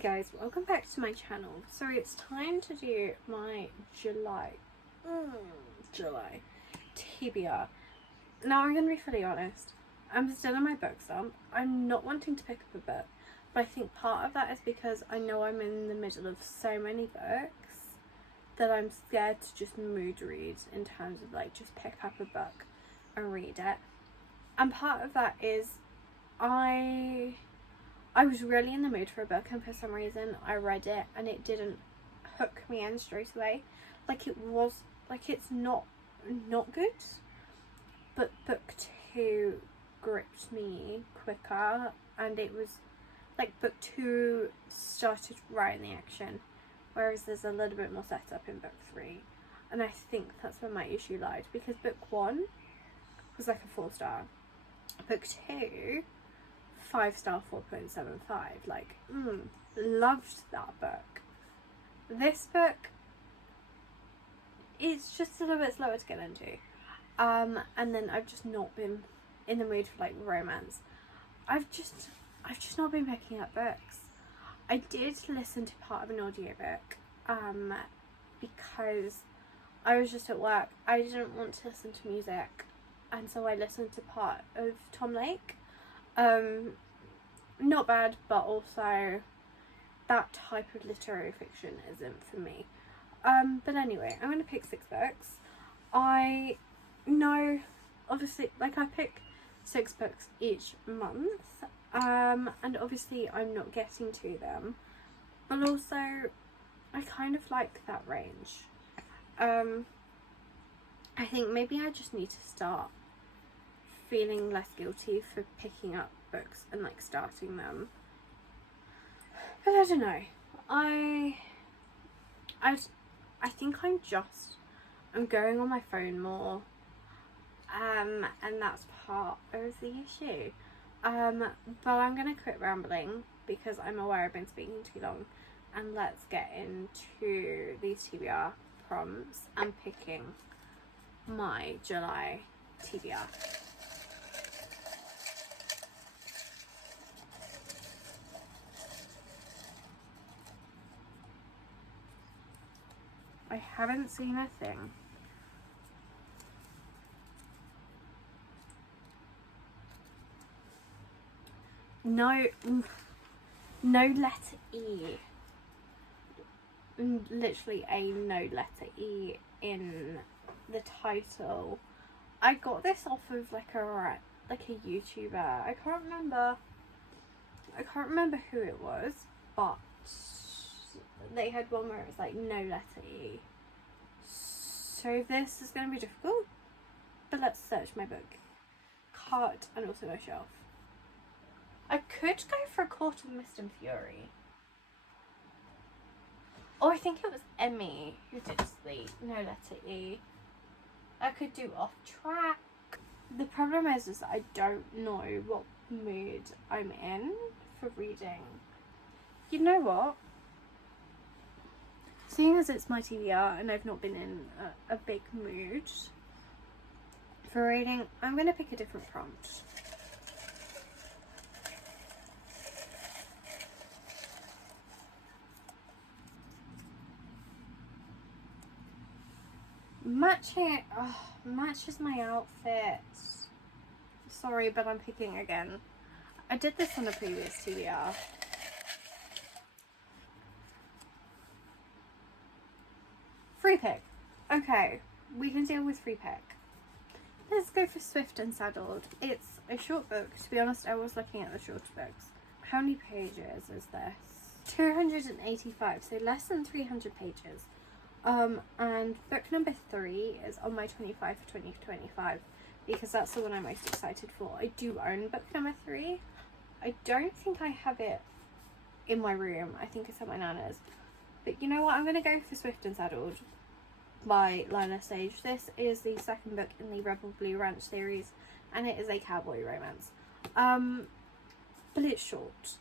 guys, welcome back to my channel. So it's time to do my July TBR. Now I'm going to be fully honest, I'm still in my book slump. I'm not wanting to pick up a book, but I think part of that is because I know I'm in the middle of so many books that I'm scared to just mood read, in terms of like just pick up a book and read it. And part of that is I was really in the mood for a book, and for some reason I read it and it didn't hook me in straight away. Like it was, like it's not good, but book 2 gripped me quicker, and it was like book 2 started right in the action, whereas there's a little bit more setup in book 3, and I think that's where my issue lied, because book 1 was like a 4-star, book 2 5-star, 4.75. like loved that book. This book is just a little bit slower to get into, and then I've just not been in the mood for like romance. I've just not been picking up books. I did listen to part of an audiobook because I was just at work. I didn't want to listen to music, and so I listened to part of Tom Lake. Not bad, but also that type of literary fiction isn't for me. But anyway, I'm going to pick 6 books. I know, obviously, like I pick 6 books each month, and obviously I'm not getting to them, but also I kind of like that range. I think maybe I just need to start feeling less guilty for picking up books and like starting them, but I don't know. I think I'm going on my phone more, and that's part of the issue. But I'm gonna quit rambling because I'm aware I've been speaking too long, and let's get into these TBR prompts and picking my July TBR. I haven't seen a thing. No letter E. Literally a no letter E in the title. I got this off of like a YouTuber. I can't remember who it was, but they had one where it was like no letter E. So this is going to be difficult, but let's search my book cart and also my shelf. I could go for A Court of Mist and Fury. Or I think it was Emmy who did the no letter E. I could do Off Track. The problem is that I don't know what mood I'm in for reading. You know what? Seeing as it's my TBR and I've not been in a big mood for reading, I'm going to pick a different prompt. Matches my outfit. Sorry, but I'm picking again. I did this on a previous TBR. Free pick. Okay, we can deal with free pick. Let's go for Swift and Saddled. It's a short book. To be honest, I was looking at the shorter books. How many pages is this? 285, so less than 300 pages. And book number 3 is on my 25 for 2025 because that's the one I'm most excited for. I do own book number 3. I don't think I have it in my room. I think it's at my nana's. But you know what? I'm going to go for Swift and Saddled by Lila Sage. This is the second book in the Rebel Blue Ranch series, and it is a cowboy romance. But it's short.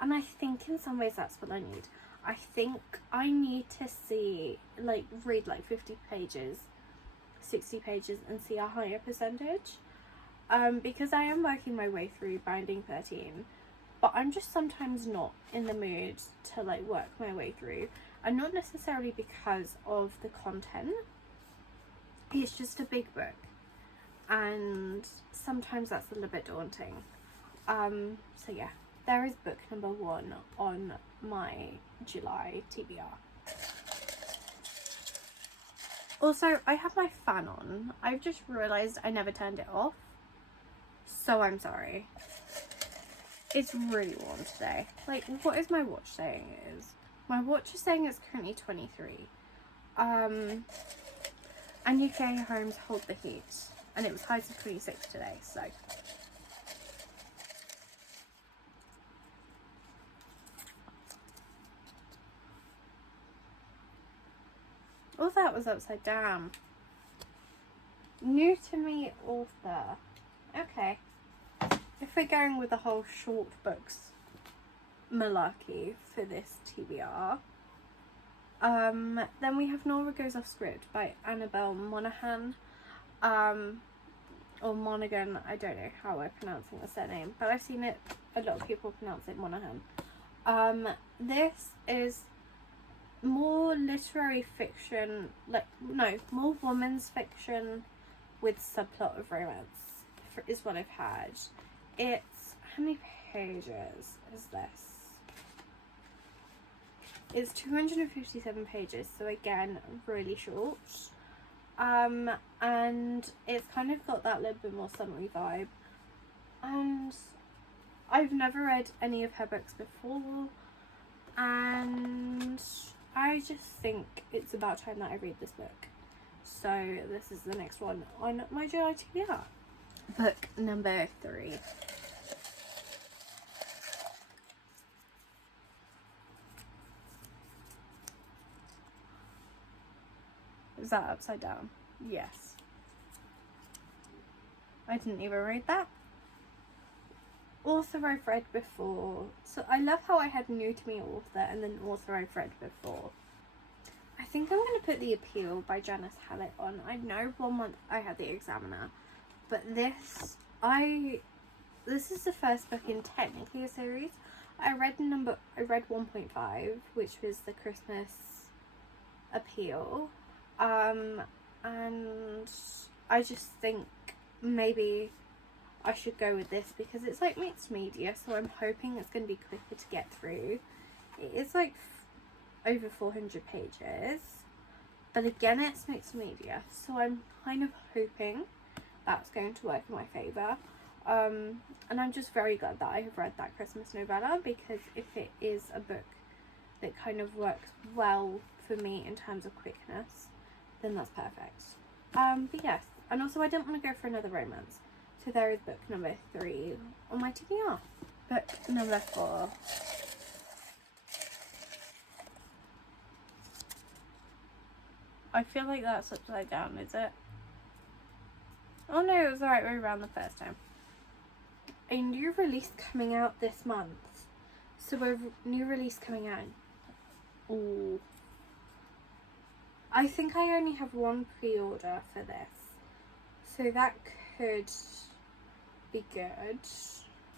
And I think in some ways that's what I need. I think I need to read like 50 pages, 60 pages and see a higher percentage. Because I am working my way through Binding 13. but I'm just sometimes not in the mood to like work my way through, and not necessarily because of the content. It's just a big book, and sometimes that's a little bit daunting. So yeah, there is book number 1 on my July TBR. Also, I have my fan on. I've just realised I never turned it off, so I'm sorry. It's really warm today. Like, what is my watch saying it is? My watch is saying it's currently 23. And UK homes hold the heat, and it was highs of 26 today, so. Oh, that was upside down. New to me author. Okay. If we're going with the whole short books malarkey for this TBR, then we have Nora Goes Off Script by Annabelle Monaghan. Or Monaghan, I don't know how we're pronouncing the surname, but I've seen it, a lot of people pronounce it Monaghan. This is more literary fiction, more women's fiction with subplot of romance is what I've had. It's, how many pages is this? It's 257 pages, so again, really short. And it's kind of got that little bit more summery vibe. And I've never read any of her books before, and I just think it's about time that I read this book. So this is the next one on my July TBR. Book number 3. Is that upside down? Yes. I didn't even read that. Author I've read before. So I love how I had new to me author and then author I've read before. I think I'm going to put The Appeal by Janice Hallett on. I know 1 month I had The Examiner, but this is the first book in technically a series. I read 1.5, which was the Christmas Appeal. And I just think maybe I should go with this because it's like mixed media, so I'm hoping it's going to be quicker to get through. It is like over 400 pages, but again it's mixed media, so I'm kind of hoping that's going to work in my favour. And I'm just very glad that I have read that Christmas novella, because if it is a book that kind of works well for me in terms of quickness, then that's perfect. But yes, and also I didn't want to go for another romance, so there is book number 3 on my TBR. Book number 4. I feel like that's upside down, is it? Oh no, it was the right way around the first time. A new release coming out this month. So a new release coming out. Ooh. I think I only have 1 pre-order for this, so that could be good.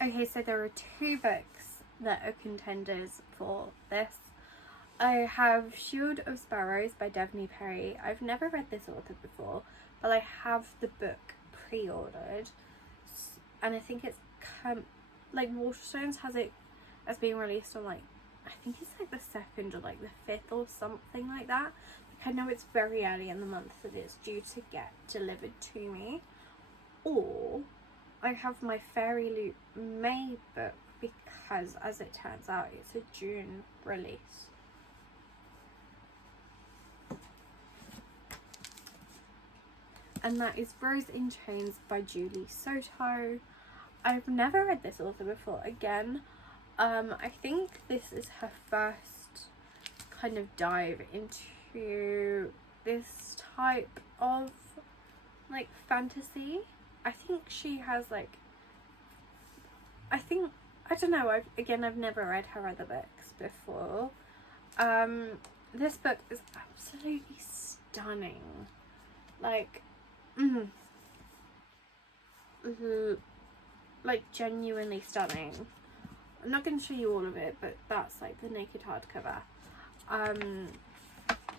Okay, so there are 2 books that are contenders for this. I have Shield of Sparrows by Devney Perry. I've never read this author before, but I have the book pre-ordered, and I think it's Waterstones has it as being released on I think it's the 2nd or the 5th or something like that. I know it's very early in the month that it's due to get delivered to me. Or I have my Fairy Loot May book, because as it turns out it's a June release. And that is Rose in Chains by Julie Soto. I've never read this author before. Again, I think this is her first kind of dive into this type of fantasy. I think she has I don't know, I've never read her other books before. This book is absolutely stunning. Genuinely stunning. I'm not going to show you all of it, but that's like the naked hardcover. And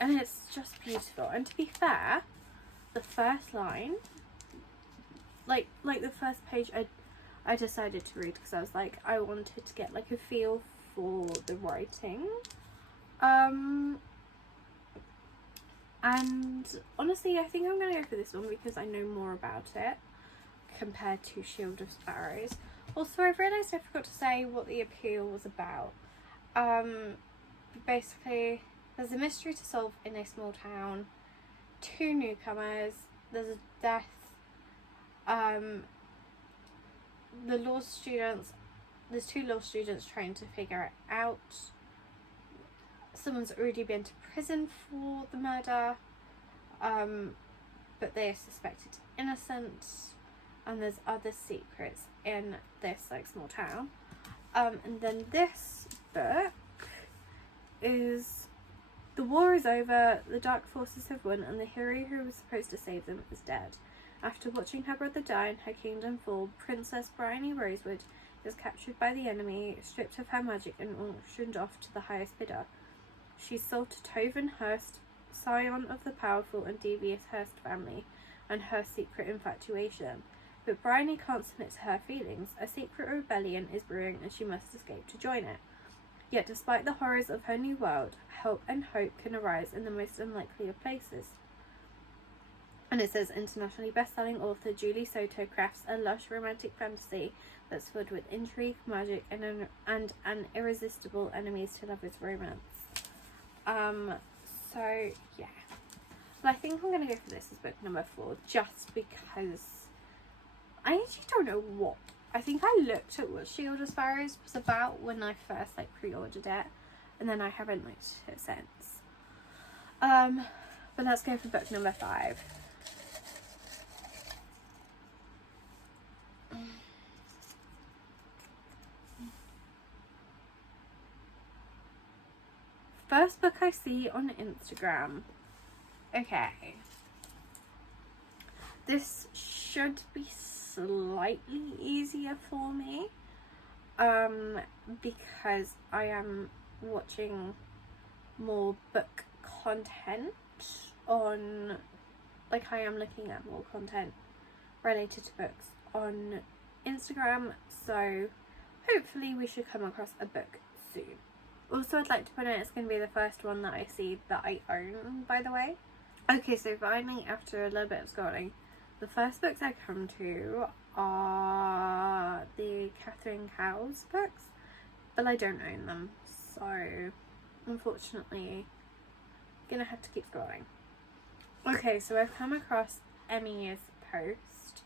it's just beautiful. And to be fair, the first line, like the first page, I decided to read because I was like, I wanted to get like a feel for the writing. And honestly, I think I'm going to go for this one because I know more about it compared to Shield of Sparrows. Also, I've realised I forgot to say what the appeal was about. Basically, there's a mystery to solve in a small town. 2 newcomers. There's a death. The law students. There's 2 law students trying to figure it out. Someone's already been to prison for the murder, but they are suspected innocent, and there's other secrets in this like small town. And then this book is the war is over, the dark forces have won, and the hero who was supposed to save them is dead. After watching her brother die and her kingdom fall, Princess Bryony Rosewood is captured by the enemy, stripped of her magic, and auctioned off to the highest bidder. She's sold to Tovin Hurst, scion of the powerful and devious Hurst family, and her secret infatuation. But Bryony can't submit to her feelings. A secret rebellion is brewing and she must escape to join it. Yet despite the horrors of her new world, help and hope can arise in the most unlikely of places. And it says, internationally best-selling author Julie Soto crafts a lush romantic fantasy that's filled with intrigue, magic, and an irresistible enemies to lovers romance. So yeah, but I think I'm gonna go for this as book number 4, just because I actually don't know what. I think I looked at what Shield of Sparrows was about when I first like pre-ordered it, and then I haven't looked at it since. But let's go for book number 5. First book I see on Instagram. Okay. This should be slightly easier for me. Because I am watching more book content on, like I am looking at more content related to books on Instagram. So hopefully we should come across a book soon. Also, I'd like to put in it's going to be the first one that I see that I own, by the way. Okay, so finally, after a little bit of scrolling, the first books I come to are the Catherine Cowles books, but I don't own them, so unfortunately, I'm going to have to keep scrolling. Okay, so I've come across Emmy's post.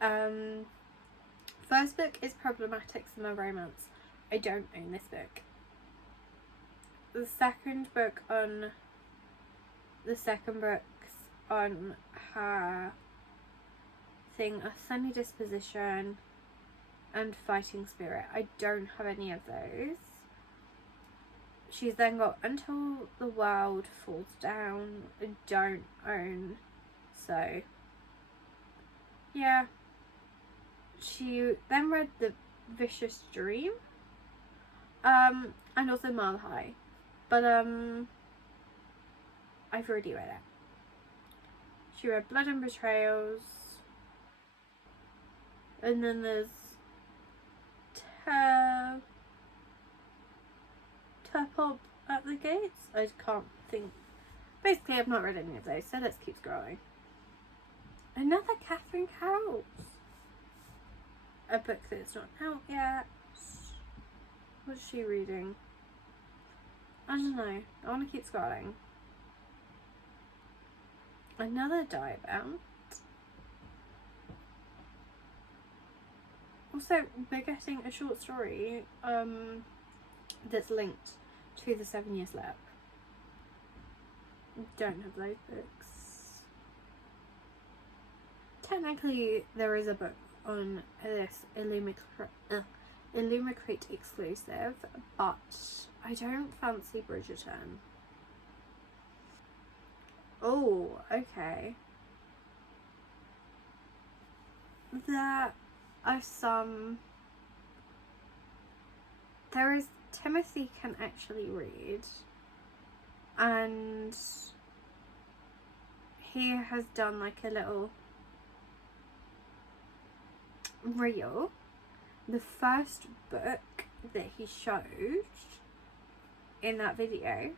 First book is Problematic Summer Romance. I don't own this book. The second book's on her thing, A Sunny Disposition and Fighting Spirit. I don't have any of those. She's then got Until the World Falls Down. I don't own. So yeah. She then read The Vicious Dream. And also Mile High. But I've already read it. She read Blood and Betrayals. And then there's Pop at the Gates. I can't think. Basically, I've not read any of those, so let's keep scrolling. Another Catherine Cowles. A book that's not out yet. What's she reading? I don't know. I want to keep scrolling. Another Diebound. Also, we're getting a short story that's linked to the 7 Year Slap. Don't have those books. Technically, there is a book on this Illumicrate exclusive, but I don't fancy Bridgerton. Oh, okay. There are some there is Timothy Can Actually Read, and he has done like a little reel. The first book that he showed in that video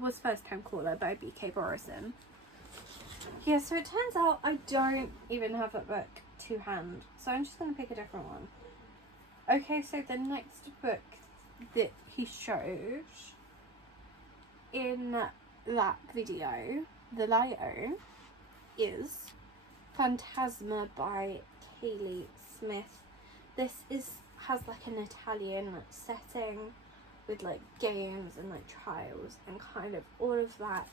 was First Time Caller by B.K. Borison. Yeah, so it turns out I don't even have that book to hand, so I'm just going to pick a different one. Okay, so the next book that he showed in that video that I own is Phantasma by Kaylee Smith. This has like an Italian setting with like games and like trials and kind of all of that.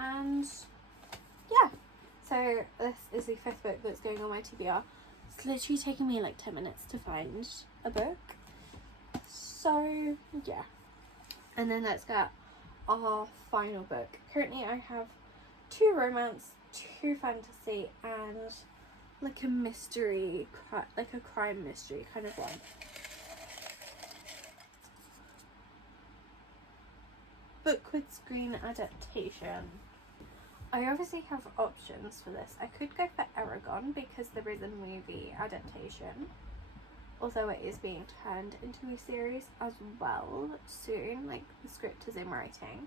And yeah, so this is the 5th book that's going on my TBR. It's literally taking me like 10 minutes to find a book. So yeah, and then let's get our final book. Currently I have 2 romance, 2 fantasy, and like a mystery, like a crime mystery kind of one. Book with screen adaptation. I obviously have options for this. I could go for Aragon because there is a movie adaptation, although it is being turned into a series as well soon, like the script is in writing.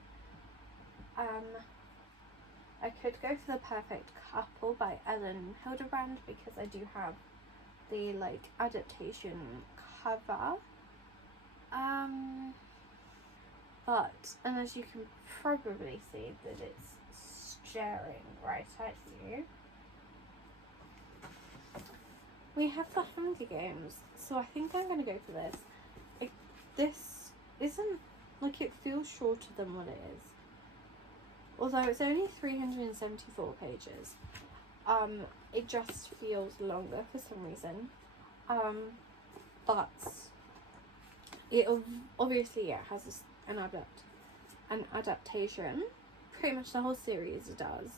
I could go for The Perfect Couple by Ellen Hildebrand because I do have the like adaptation cover. But, and as you can probably see that it's staring right at you, we have the Hunger Games, so I think I'm going to go for this. This isn't, like, it feels shorter than what it is. Although it's only 374 pages. It just feels longer for some reason. But it obviously has an adaptation. Pretty much the whole series does,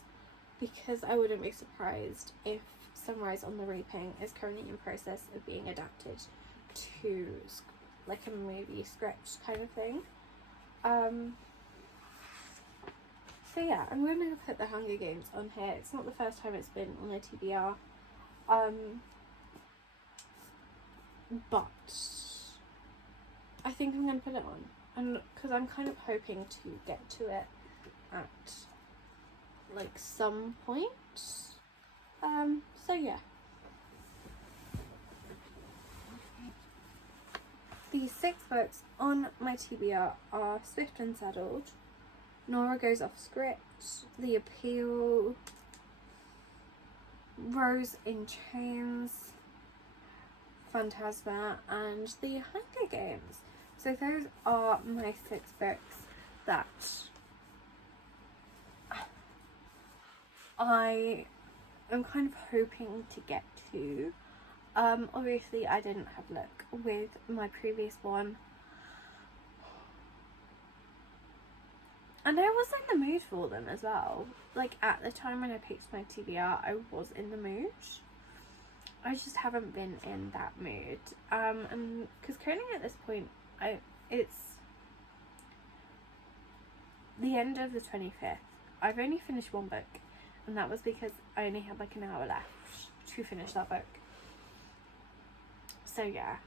because I wouldn't be surprised if Sunrise on the Reaping is currently in process of being adapted to like a movie script kind of thing. So yeah, I'm going to put the Hunger Games on here. It's not the first time it's been on a TBR. But I think I'm going to put it on. And because I'm kind of hoping to get to it at like some point. So yeah. The 6 books on my TBR are Swift and Saddled, Nora Goes Off Script, The Appeal, Rose in Chains, Phantasma, and The Hunger Games. So those are my 6 books that I am kind of hoping to get to. Obviously I didn't have luck with my previous one, and I was in the mood for them as well. Like at the time when I picked my TBR, I was in the mood. I just haven't been in that mood. And because currently at this point, it's the end of the 25th. I've only finished 1 book, and that was because I only had like an hour left to finish that book. So yeah,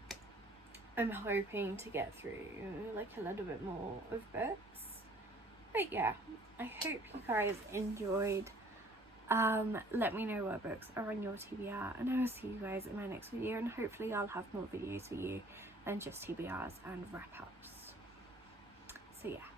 I'm hoping to get through like a little bit more of books. But yeah, I hope you guys enjoyed. Let me know what books are on your TBR, and I will see you guys in my next video, and hopefully I'll have more videos for you than just TBRs and wrap-ups. So yeah.